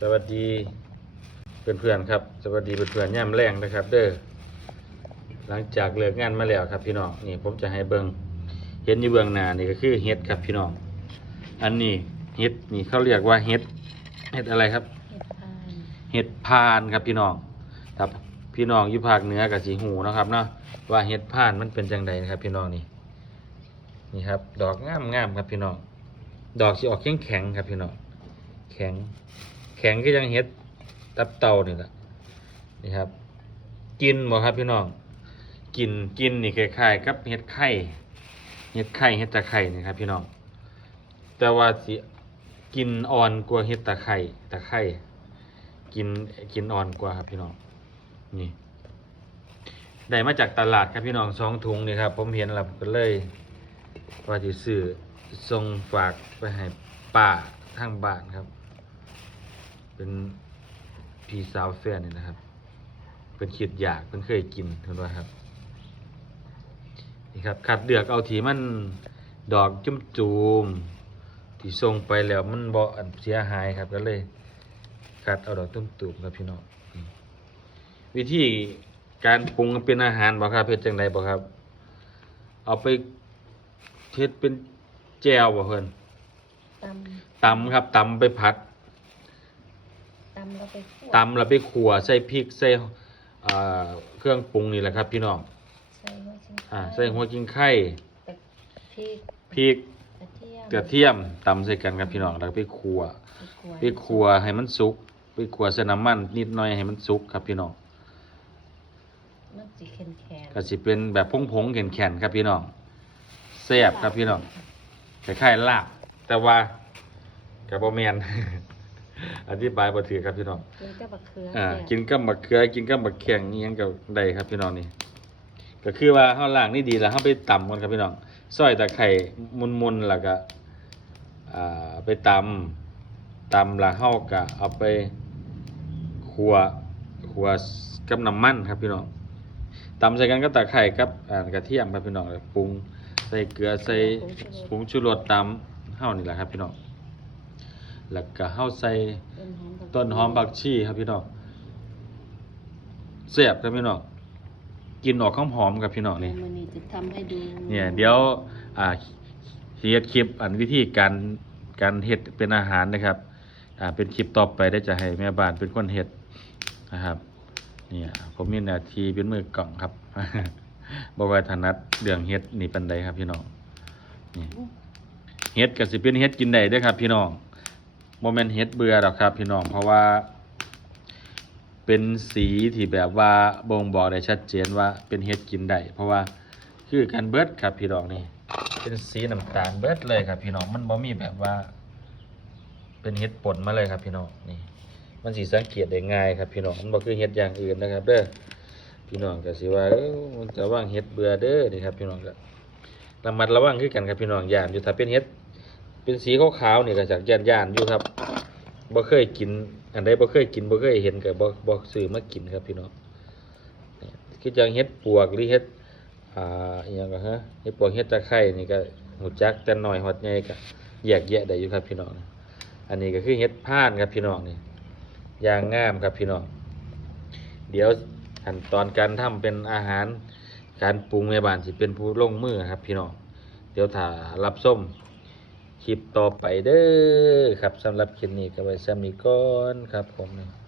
สวัสดีเพื่อนๆครับ สวัสดีเพื่อนๆย่ำแรงนะครับ เด้อหลังจากเลิกงานมาแล้วครับพี่น้องนี่ผมจะให้เบิงเห็นอยู่เบื้องหน้านี่ก็คือเห็ดครับพี่น้องอันนี้เห็ดนี่เขาเรียกว่าเห็ดเห็ดอะไรครับเห็ดพานเห็ดพานครับพี่น้องครับพี่น้องอยู่ภาคเหนือกับสีหูเนาะครับเนาะว่าเห็ดพานมันเป็นจังไดนะครับ พี่น้องนี่นี่ครับ ดอกงามงามๆครับพี่น้องดอกสีออกแข็งแข็งๆครับพี่น้องแข็งแข็งก็ยังเห็ดตับเต่านี่แหละนี่ครับ กินบ่ครับพี่น้อง กินกินนี่คล้ายๆกับเห็ดไข่เห็ดไข่เห็ดตะไคร่นี่ครับ พี่น้อง แต่ว่าสิกินอ่อนกว่าเห็ดตะไคร่ตะไคร่กินกินอ่อนกว่าครับพี่น้องนี่ได้มาจากตลาดครับพี่น้องสองถุงนี่ครับ ผมเห็นแล้วก็เลยว่าจะซื้อส่งฝากไปให้ป้าทางบ้านครับ เป็นพี่สาวแฟนนี่นะครับ เป็นคิดอยากเป็นเคยกินเห็นไหมครับ นี่ครับคัดเลือกเอาที่มันดอกจุ้มจูมๆที่ส่งไปแล้วมันบ่อันเสียหายครับก็เลยคัดเอาดอกตุ้มตูมครับพี่น้องอืมวิธีการปรุงเป็นอาหารบ่ครับเฮ็ดจังไดบ่ครับ เอาไปเฮ็ดเป็นแจ่วบ่เพิ่นตตำครับตำไปผัดำตำแล้วไปคั่วตำแล้วไปขั่วใส่พริกใส่อ่าเครื่องปรุงนี่แหละครับ พี่น้องใส่หัวชิงอ่าใส่หัวกิงไข่พริกพริกกระเทียมกระเทียมตำใส่กันครับพี่น้องแล้วก็ไปขั่วไปคั่วไปขั่วให้มันสุกไปขั่วใส่น้ำมันนิดหน่อยให้มันสุกครับพี่น้องมันสิแข็งแข็งก็สิเป็นแบบพงๆแข็งๆครับพี่น้องแซ่บครับพี่น้องคล้ายๆลาบแต่ว่ากับบ่แมน อธิบายบ่ถือครับพี่น้องกินกับบักเขืออ่าแซ่บกินกับมะเขือกินกับมะแข็งอิหยังก็ได้ครับพี่น้องนี่ก็คือว่าเฮาล้างนี่ดีแล้วเฮาไปตำกันครับพี่น้องซอยตะไคร้มุนๆแล้วก็อ่าไปตำตำแล้วเฮาก็เอาไปคั่วคั่วกับน้ำมันครับพี่น้องตำใส่กันกับตะไคร้กับอ่ากระเทียมครับพี่น้องแล้วปรุงใส่เกลือใส่ผงชูรสตำเฮานี่แหละครับพี่น้อง แล้วก็เฮาใส่ต้นหอมผักชีครับพี่น้องแซ่บครับพี่น้องกินออกข้าวหอมกับพี่น้องนี่มื้อนี้จะทำให้ดูเนี่ยเดี๋ยวอ่าเฮ็ดคลิปอันวิธีการการเฮ็ดเป็นอาหารนะครับอ่าเป็นคลิปต่อไปได้จะให้แม่บ้านเป็นคนเฮ็ดนะครับเนี่ยผมมีหน้าที่เป็นมือกล่องครับบ่ว่าถนัดเรื่องเฮ็ดนี่ปานใดครับพี่น้องนี่เฮ็ดก็สิเป็นเฮ็ดกินได้เด้อครับ พี่น้อง บ่แม่นเฮ็ดเบื่อดอกครับพี่น้องเพราะว่า เป็นสีที่แบบว่าบ่งบอกได้ชัดเจนว่าเป็นเฮ็ดกินได้เพราะว่าคือกันเบิดครับพี่น้องนี่เป็นสีน้ำตาลเบิดเลยครับ พี่น้องมันบ่มีแบบว่า เป็นเฮ็ดป่นมาเลยครับพี่น้องนี่ มันสิสังเกตได้ง่ายครับพี่น้องมันบ่คือเฮ็ดอย่างอื่นนะครับ เด้อพี่น้องก็สิว่าเออมันจะว่างเฮ็ดเบื่อเด้อนี่ครับ พี่น้องก็ระมัดระวังคือกันครับพี่น้องอย่านอยู่ถ้าเป็นเฮ็ด เป็นสีขาวๆนี่ก็จากย่านๆอยู่ครับบ่เคยกิน อันใดบ่เคยกินบ่เคยเห็นก็บ่บ่ซื้อมากินครับพี่น้องคือจังเฮ็ดปวกหรือเฮ็ดอ่าอีหยังก็ฮะเฮ็ดปวกเฮ็ดตะไคร้นี่ก็หูจักแต่น้อยฮอดใหญ่ก็แยกแยะได้อยู่ครับพี่น้องอันนี้ก็คือเฮ็ดพานครับพี่น้องนี่อย่างงามครับพี่น้องเดี๋ยวขั้นตอนการทำเป็นอาหารการปรุงแม่บ้านสิเป็นผู้ลงมือครับพี่น้องเดี๋ยวถ้ารับส้ม คลิปต่อไปเด้อครับสำหรับคลิปนี้ก็ไว้ซ้ำนี้ก่อนครับผม